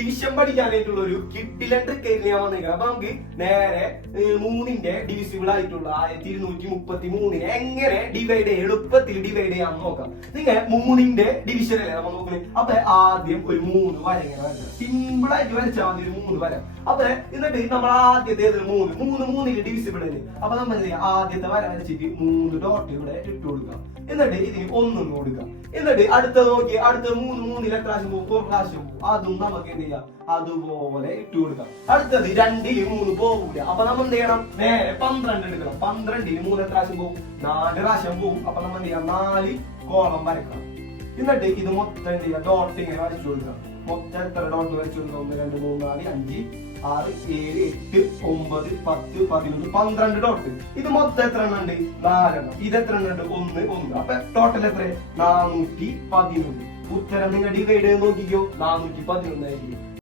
Division പഠിക്കാനായിട്ടുള്ള ഒരു കിഡിലൻ trick ഞാൻ വന്നിരിക്കുന്നത്. അപ്പൊ നമുക്ക് നേരെ 3ന്റെ ഡിവിസിബിൾ ആയിട്ടുള്ള 1233 എങ്ങനെ എളുപ്പത്തിൽ ഡിവൈഡ് ചെയ്യാമെന്ന് നോക്കാം. നിങ്ങൾ 3ന്റെ ഡിവിഷൻ അല്ലേ നമ്മൾ നോക്കുന്നത്. അപ്പൊ ആദ്യം ഒരു 3 വര ഇങ്ങനെ വരയ്ക്കണം. സിമ്പിൾ ആയിട്ട് വരച്ചാൽ മതി ഒരു 3 വര. അപ്പൊ എന്നിട്ട് നമ്മൾ ആദ്യത്തെ 3 ഡിവിസിബിൾ അല്ലേ. അപ്പൊ നമ്മൾ ആദ്യത്തെ വര വരച്ചിട്ട് 3 ഡോട്ട് ഇവിടെ ഇട്ട് കൊടുക്കാം. എന്നിട്ട് ഇതിന് 1 കൊടുക്കാം. എന്നിട്ട് അടുത്തത് നോക്കി, അടുത്ത 3 എത്ര പ്രാവശ്യം പോകും? 4 പ്രാവശ്യം പോകും. അതും നമുക്ക് എന്ത് ചെയ്യാം, അതുപോലെ ഇട്ട് കൊടുക്കാം. അടുത്തത് 2ൽ 3 പോകൂല. അപ്പൊ നമ്മൾ എന്ത് ചെയ്യണം, നേരെ 12 എടുക്കണം. 12ൽ 3 എത്ര പ്രാവശ്യം പോകും? 4 പ്രാവശ്യം പോകും. അപ്പൊ നമ്മൾ എന്ത് ചെയ്യാം, 4 കോളം വരക്കണം. എന്നിട്ട് ഇത് മൊത്തം എന്ത് ചെയ്യാം, ഡോട്ട് ഇങ്ങനെ വരച്ചു കൊടുക്കാം. മൊത്തം എത്ര ഡോട്ട് വരച്ചു കൊടുക്കാം? 1 2 3 4 5 6 7 8 9 10 11 12 ഡോട്ട്. ഇത് മൊത്തം എത്ര എണ്ണം ഉണ്ട്? 4 എണ്ണം. ഇത് എത്ര എണ്ണം ഉണ്ട്? 1 1. അപ്പൊ ടോട്ടൽ എത്ര? 411. ഉത്തരം നിങ്ങൾ ഡിവൈഡ് ചെയ്ത് നോക്കിക്കോ, 411 ആയിരിക്കും.